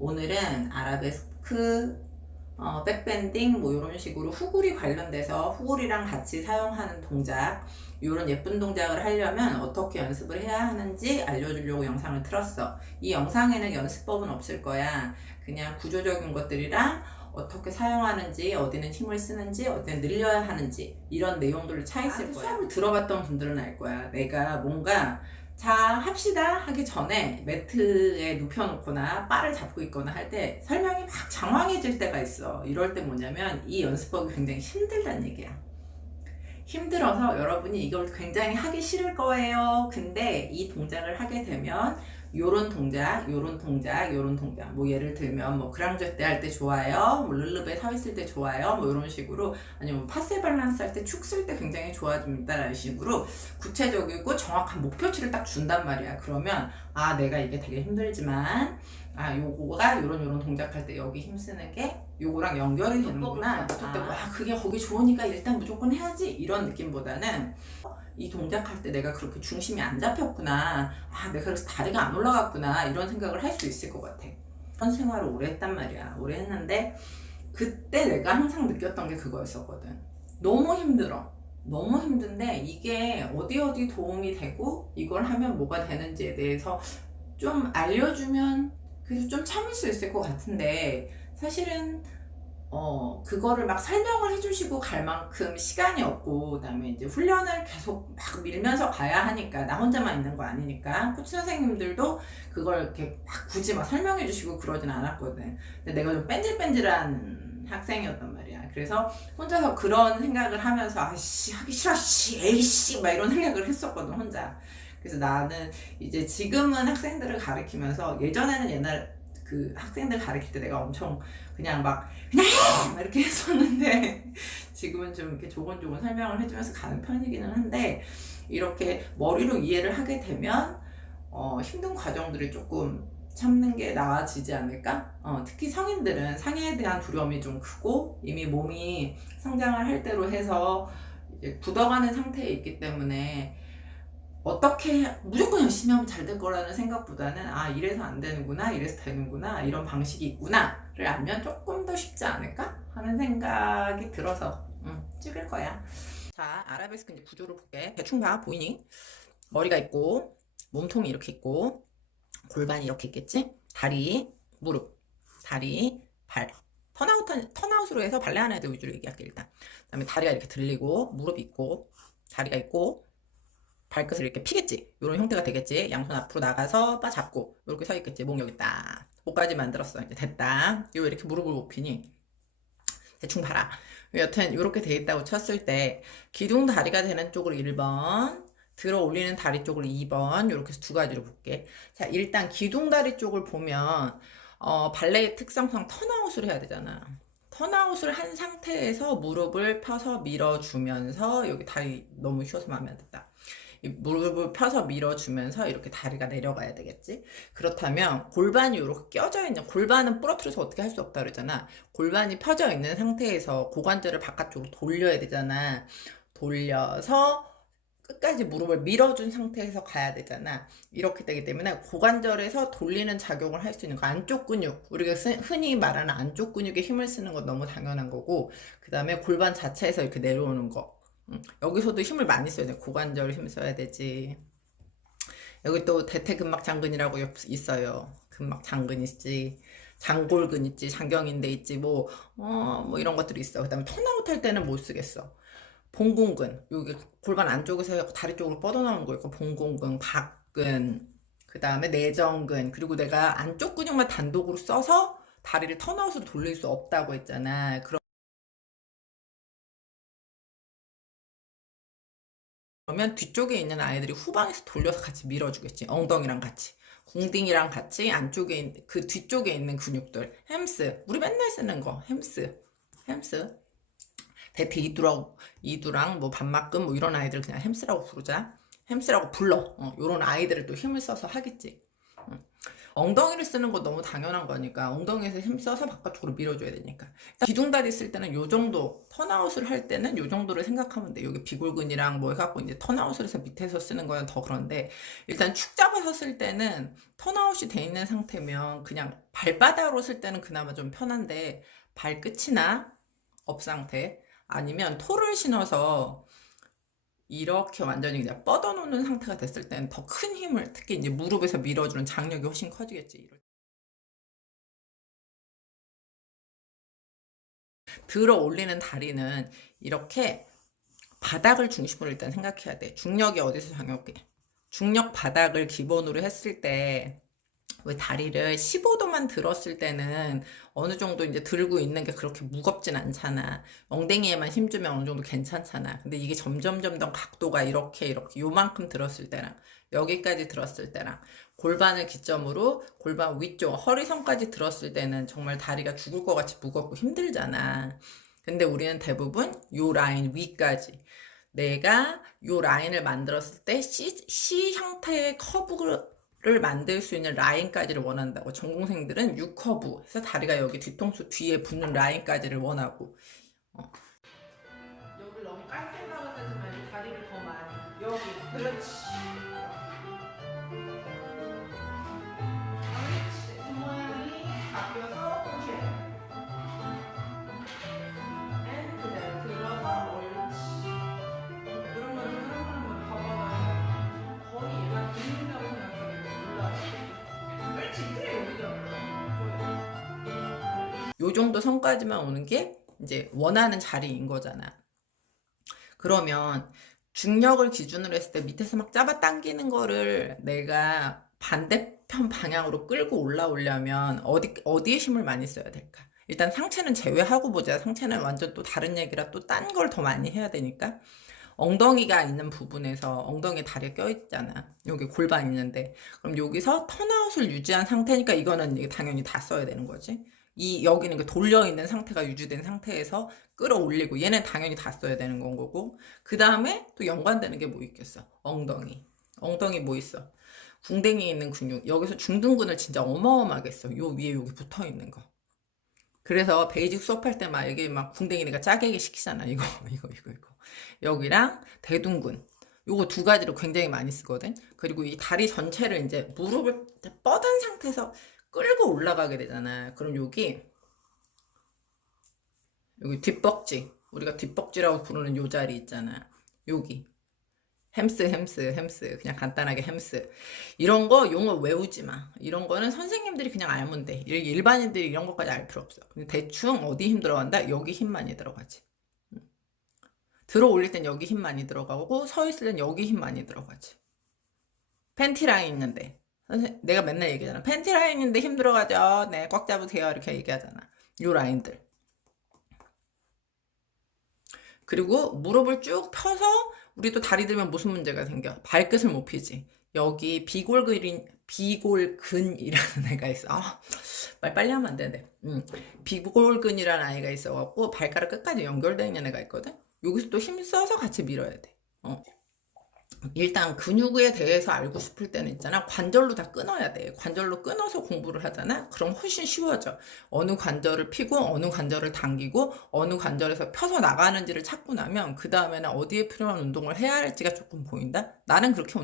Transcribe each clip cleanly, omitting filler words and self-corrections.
오늘은 아라베스크, 백밴딩 뭐 이런 식으로 후구리 관련돼서 후구리랑 같이 사용하는 동작, 이런 예쁜 동작을 하려면 어떻게 연습을 해야 하는지 알려주려고 영상을 틀었어. 이 영상에는 연습법은 없을 거야. 그냥 구조적인 것들이랑 어떻게 사용하는지, 어디는 힘을 쓰는지, 어디는 늘려야 하는지, 이런 내용들을 차 있을 거야. 수업을 들어봤던 분들은 알 거야. 내가 뭔가 자 합시다 하기 전에 매트에 눕혀놓거나 바를 잡고 있거나 할 때 설명이 막 장황해질 때가 있어. 이럴 때 뭐냐면 이 연습법이 굉장히 힘들다는 얘기야. 힘들어서 여러분이 이걸 굉장히 하기 싫을 거예요. 근데 이 동작을 하게 되면 요런 동작, 요런 동작, 요런 동작, 뭐 예를 들면 뭐 그랑제때 할 때 좋아요, 뭐 르르베 서 있을 때 좋아요, 뭐 이런 식으로, 아니면 파세 밸런스 할 때 축 쓸 때 굉장히 좋아집니다 라는 식으로 구체적이고 정확한 목표치를 딱 준단 말이야. 그러면 아, 내가 이게 되게 힘들지만 요거가 요런 동작할 때 여기 힘쓰는 게 요거랑 연결이 되는구나. 그때 와, 그게 거기 좋으니까 일단 무조건 해야지, 이런 느낌보다는 이 동작할 때 내가 그렇게 중심이 안 잡혔구나, 내가 그래서 다리가 안 올라갔구나, 이런 생각을 할 수 있을 것 같아. 그런 생활을 오래 했단 말이야. 오래 했는데 그때 내가 항상 느꼈던 게 그거였었거든. 너무 힘들어. 너무 힘든데 이게 어디 도움이 되고 이걸 하면 뭐가 되는지에 대해서 좀 알려주면 그래서 좀 참을 수 있을 것 같은데, 사실은 그거를 막 설명을 해주시고 갈 만큼 시간이 없고, 그 다음에 이제 훈련을 계속 막 밀면서 가야 하니까, 나 혼자만 있는 거 아니니까 코치 선생님들도 그걸 이렇게 막 굳이 막 설명해 주시고 그러진 않았거든. 근데 내가 좀 뺀질뺀질한 학생이었단 말이야. 그래서 혼자서 그런 생각을 하면서 아씨 하기 싫어, 씨 에이씨 막 이런 생각을 했었거든, 혼자. 그래서 나는 이제 지금은 학생들을 가르치면서, 예전에는 옛날 그 학생들 가르칠 때 내가 엄청 그냥 그냥 해! 막 이렇게 했었는데 지금은 좀 이렇게 조곤조곤 설명을 해주면서 가는 편이기는 한데, 이렇게 머리로 이해를 하게 되면 힘든 과정들이 조금 참는 게 나아지지 않을까? 특히 성인들은 상해에 대한 두려움이 좀 크고 이미 몸이 성장을 할 대로 해서 이제 굳어가는 상태에 있기 때문에 어떻게 무조건 열심히 하면 잘 될 거라는 생각보다는 이래서 안 되는구나, 이래서 되는구나, 이런 방식이 있구나를 알면 조금 더 쉽지 않을까 하는 생각이 들어서 찍을 거야. 자, 아라베스크 이제 구조를 볼게. 대충 봐, 보이니? 머리가 있고 몸통이 이렇게 있고 골반이 이렇게 있겠지? 다리, 무릎, 다리, 발. 턴아웃으로 해서 발레하는 애들 위주로 얘기할게. 일단 그 다음에 다리가 이렇게 들리고 무릎이 있고 다리가 있고 발끝을 이렇게 피겠지. 이런 형태가 되겠지. 양손 앞으로 나가서 바 잡고 이렇게 서 있겠지. 목 여기 있다. 목까지 만들었어. 이제 됐다. 이거 왜 이렇게 무릎을 못 피니? 대충 봐라. 여튼 이렇게 돼 있다고 쳤을 때 기둥 다리가 되는 쪽으로 1번, 들어 올리는 다리 쪽을 2번, 이렇게 해서 두 가지로 볼게. 자, 일단 기둥 다리 쪽을 보면 발레의 특성상 턴아웃을 해야 되잖아. 턴아웃을 한 상태에서 무릎을 펴서 밀어주면서, 여기 다리 너무 휘어서 마음에 안 든다. 이 무릎을 펴서 밀어주면서 이렇게 다리가 내려가야 되겠지. 그렇다면 골반이 이렇게 껴져 있는, 골반은 부러뜨려서 어떻게 할 수 없다 그러잖아. 골반이 펴져 있는 상태에서 고관절을 바깥쪽으로 돌려야 되잖아. 돌려서 끝까지 무릎을 밀어준 상태에서 가야 되잖아. 이렇게 되기 때문에 고관절에서 돌리는 작용을 할 수 있는 거, 안쪽 근육, 우리가 흔히 말하는 안쪽 근육에 힘을 쓰는 건 너무 당연한 거고, 그 다음에 골반 자체에서 이렇게 내려오는 거, 여기서도 힘을 많이 써야 돼. 고관절 힘 써야 되지. 여기 또 대퇴근막장근이라고 있어요. 근막장근 있지, 장골근 있지, 장경인대 있지, 뭐 이런 것들이 있어. 그 다음에 턴아웃 할 때는 못 쓰겠어. 봉공근, 여기 골반 안쪽에서 다리 쪽으로 뻗어나오는 거 있고, 봉공근, 박근, 그 다음에 내전근, 그리고 내가 안쪽 근육만 단독으로 써서 다리를 턴아웃으로 돌릴 수 없다고 했잖아. 그러면 뒤쪽에 있는 아이들이 후방에서 돌려서 같이 밀어주겠지. 엉덩이랑 같이, 궁딩이랑 같이 안쪽에 그 뒤쪽에 있는 근육들, 햄스, 우리 맨날 쓰는 거, 햄스, 대퇴 이두랑 뭐 반막근 뭐 이런 아이들 그냥 햄스라고 부르자. 햄스라고 불러. 요런 아이들을 또 힘을 써서 하겠지. 엉덩이를 쓰는 거 너무 당연한 거니까 엉덩이에서 힘 써서 바깥쪽으로 밀어줘야 되니까. 기둥다리 쓸 때는 요 정도, 턴아웃을 할 때는 요 정도를 생각하면 돼. 여기 비골근이랑 뭐 해갖고 이제 턴아웃을 해서 밑에서 쓰는 거는 더 그런데, 일단 축 잡아서 쓸 때는 턴아웃이 돼 있는 상태면 그냥 발바닥으로 쓸 때는 그나마 좀 편한데, 발끝이나 업 상태 아니면 토를 신어서 이렇게 완전히 그냥 뻗어놓는 상태가 됐을 때는 더 큰 힘을, 특히 이제 무릎에서 밀어주는 장력이 훨씬 커지겠지. 들어 올리는 다리는 이렇게 바닥을 중심으로 일단 생각해야 돼. 중력이 어디서 작용해? 중력 바닥을 기본으로 했을 때, 왜 다리를 15도만 들었을 때는 어느 정도 이제 들고 있는 게 그렇게 무겁진 않잖아. 엉덩이에만 힘주면 어느 정도 괜찮잖아. 근데 이게 점점 각도가 이렇게 요만큼 들었을 때랑 여기까지 들었을 때랑 골반을 기점으로 골반 위쪽 허리선까지 들었을 때는 정말 다리가 죽을 것 같이 무겁고 힘들잖아. 근데 우리는 대부분 요 라인 위까지, 내가 요 라인을 만들었을 때 C 형태의 커브를 만들 수 있는 라인까지를 원한다고. 전공생들은 U커브 해서 다리가 여기 뒤통수 뒤에 붙는 라인까지를 원하고. 여기 너무 깔 생각을 하지 말고 다리를 더 많이 여기. 그렇지. 그 모양이 바뀌어서 푸시. 그대로 들어서 옳지. 그러면 봐봐요. 거의 얘가 들린다고 생각해요. 올라가. 그렇지. 그래 여기죠. 요 정도 선까지만 오는 게 이제 원하는 자리인 거잖아. 그러면 중력을 기준으로 했을 때 밑에서 막 잡아당기는 거를 내가 반대편 방향으로 끌고 올라오려면 어디에 힘을 많이 써야 될까? 일단 상체는 제외하고 보자. 상체는 완전 또 다른 얘기라 또 딴 걸 더 많이 해야 되니까. 엉덩이가 있는 부분에서 엉덩이에 다리가 껴있잖아. 여기 골반 있는데. 그럼 여기서 턴아웃을 유지한 상태니까 이거는 이게 당연히 다 써야 되는 거지. 여기는 돌려있는 상태가 유지된 상태에서 끌어올리고, 얘는 당연히 다 써야 되는 건 거고. 그 다음에 또 연관되는 게 뭐 있겠어? 엉덩이 뭐 있어? 궁뎅이에 있는 근육. 여기서 중둔근을 진짜 어마어마하게 써. 요 위에 여기 붙어 있는 거. 그래서 베이직 수업할 때 막 이게 막 궁뎅이 내가 짜게 시키잖아. 이거. 여기랑 대둔근. 요거 두 가지로 굉장히 많이 쓰거든. 그리고 이 다리 전체를 이제 무릎을 뻗은 상태에서 끌고 올라가게 되잖아. 그럼 여기 뒷벅지, 우리가 뒷벅지라고 부르는 요 자리 있잖아. 여기 햄스 그냥 간단하게 햄스. 이런 거 용어 외우지 마. 이런 거는 선생님들이 그냥 알면 돼. 일반인들이 이런 것까지 알 필요 없어. 근데 대충 어디 힘 들어간다? 여기 힘 많이 들어가지. 들어 올릴 땐 여기 힘 많이 들어가고, 서 있을 땐 여기 힘 많이 들어가지. 팬티 라인 있는데, 내가 맨날 얘기하잖아. 팬티 라인인데 힘 들어가죠. 네, 꽉 잡으세요. 이렇게 얘기하잖아. 요 라인들. 그리고 무릎을 쭉 펴서 우리도 다리 들면 무슨 문제가 생겨? 발끝을 못 펴지. 여기 비골근이라는 애가 있어. 말 빨리 하면 안 되는데. 비골근이라는 아이가 있어갖고 발가락 끝까지 연결되어 있는 애가 있거든. 여기서 또 힘 써서 같이 밀어야 돼. 일단 근육에 대해서 알고 싶을 때는 있잖아. 관절로 다 끊어야 돼. 관절로 끊어서 공부를 하잖아. 그럼 훨씬 쉬워져. 어느 관절을 피고 어느 관절을 당기고 어느 관절에서 펴서 나가는지를 찾고 나면 그 다음에는 어디에 필요한 운동을 해야 할지가 조금 보인다. 나는 그렇게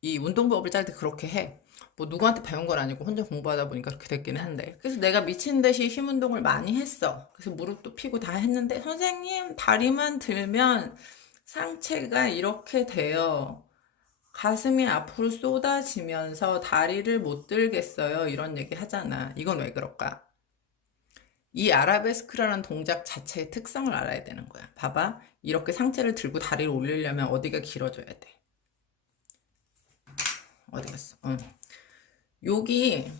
이 운동법을 짤 때 그렇게 해. 뭐 누구한테 배운 건 아니고 혼자 공부하다 보니까 그렇게 됐기는 한데, 그래서 내가 미친 듯이 힘 운동을 많이 했어. 그래서 무릎도 피고 다 했는데, 선생님 다리만 들면 상체가 이렇게 돼요. 가슴이 앞으로 쏟아지면서 다리를 못 들겠어요. 이런 얘기 하잖아. 이건 왜 그럴까? 이 아라베스크라는 동작 자체의 특성을 알아야 되는 거야. 봐봐. 이렇게 상체를 들고 다리를 올리려면 어디가 길어져야 돼? 어디 갔어? 여기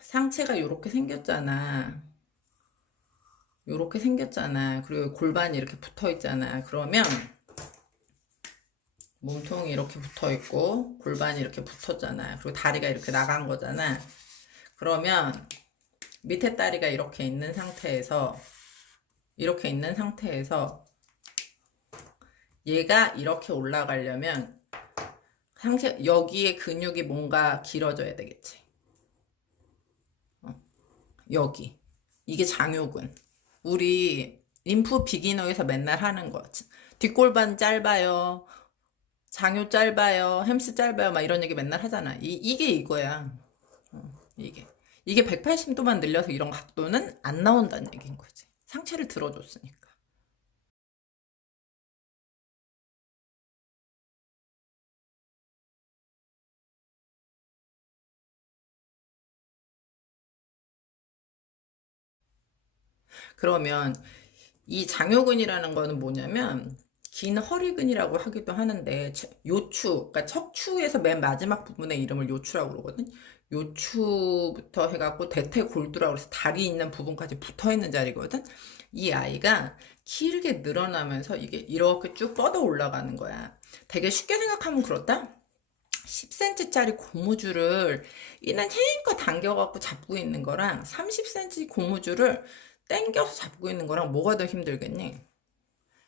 상체가 이렇게 생겼잖아. 그리고 골반이 이렇게 붙어 있잖아. 그러면 몸통이 이렇게 붙어 있고 골반이 이렇게 붙었잖아. 그리고 다리가 이렇게 나간 거잖아. 그러면 밑에 다리가 이렇게 있는 상태에서 얘가 이렇게 올라가려면 여기에 근육이 뭔가 길어져야 되겠지. 여기. 이게 장요근. 우리 림프 비기너에서 맨날 하는 거. 뒷골반 짧아요. 장요 짧아요. 햄스 짧아요. 막 이런 얘기 맨날 하잖아. 이게 이거야. 이게 180도만 늘려서 이런 각도는 안 나온다는 얘기인 거지. 상체를 들어줬으니까. 그러면 이 장요근이라는 거는 뭐냐면 긴 허리근이라고 하기도 하는데 요추, 그러니까 척추에서 맨 마지막 부분의 이름을 요추라고 그러거든. 요추부터 해갖고 대퇴골두라고 해서 다리 있는 부분까지 붙어있는 자리거든. 이 아이가 길게 늘어나면서 이게 이렇게 쭉 뻗어 올라가는 거야. 되게 쉽게 생각하면 그렇다. 10cm짜리 고무줄을 이는 힘껏 당겨갖고 잡고 있는 거랑 30cm 고무줄을 당겨서 잡고 있는 거랑 뭐가 더 힘들겠니?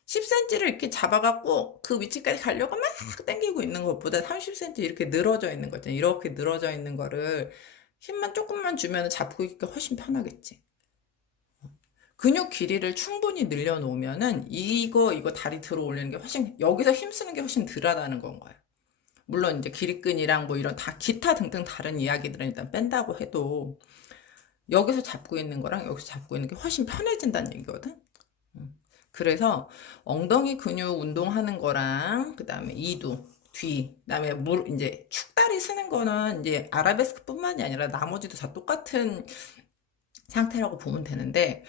10cm를 이렇게 잡아갖고 그 위치까지 가려고 막 당기고 있는 것보다 30cm 이렇게 늘어져 있는 거잖아. 이렇게 늘어져 있는 거를 힘만 조금만 주면 잡고 있기가 훨씬 편하겠지. 근육 길이를 충분히 늘려놓으면은 이거 다리 들어 올리는 게 훨씬, 여기서 힘쓰는 게 훨씬 덜하다는 건 거야. 물론 이제 기립근이랑 뭐 이런 다 기타 등등 다른 이야기들은 일단 뺀다고 해도 여기서 잡고 있는 거랑 여기서 잡고 있는 게 훨씬 편해진다는 얘기거든. 그래서 엉덩이 근육 운동하는 거랑 그 다음에 이두, 뒤, 그 다음에 이제 축다리 쓰는 거는 이제 아라베스크뿐만이 아니라 나머지도 다 똑같은 상태라고 보면 되는데,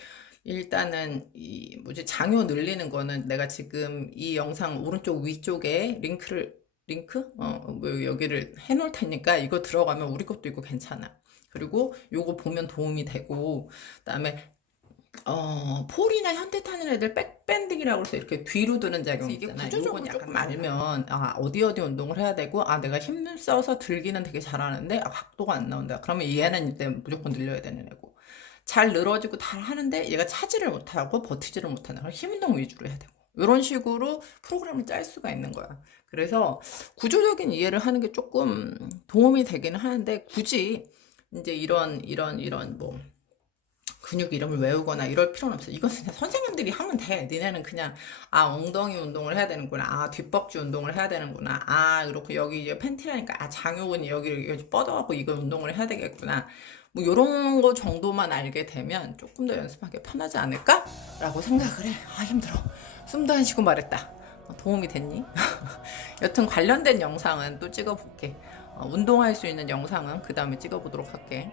일단은 이 뭐지 장요 늘리는 거는 내가 지금 이 영상 오른쪽 위쪽에 링크? 뭐 여기를 해놓을 테니까 이거 들어가면 우리 것도 있고 괜찮아. 그리고 요거 보면 도움이 되고, 그 다음에 폴이나 현대 타는 애들 백밴딩이라고 해서 이렇게 뒤로 드는 작용 있잖아. 이건 약간 말면 어디 운동을 해야 되고, 내가 힘 써서 들기는 되게 잘하는데 각도가 안 나온다. 그러면 얘는 일단 무조건 늘려야 되는 애고, 잘 늘어지고 다 하는데 얘가 차지를 못하고 버티지를 못하는, 그럼 힘 운동 위주로 해야 되고, 이런 식으로 프로그램을 짤 수가 있는 거야. 그래서 구조적인 이해를 하는 게 조금 도움이 되기는 하는데, 굳이 이제 이런 뭐 근육 이름을 외우거나 이럴 필요는 없어. 이건 그냥 선생님들이 하면 돼. 니네는 그냥 엉덩이 운동을 해야 되는구나, 뒷벅지 운동을 해야 되는구나, 이렇게 여기 이제 팬티라니까 장요근이 여기 뻗어갖고 이거 운동을 해야 되겠구나, 뭐 요런 거 정도만 알게 되면 조금 더 연습하기 편하지 않을까? 라고 생각을 해. 힘들어. 숨도 안 쉬고 말했다. 도움이 됐니? 여튼 관련된 영상은 또 찍어볼게. 운동할 수 있는 영상은 그 다음에 찍어보도록 할게.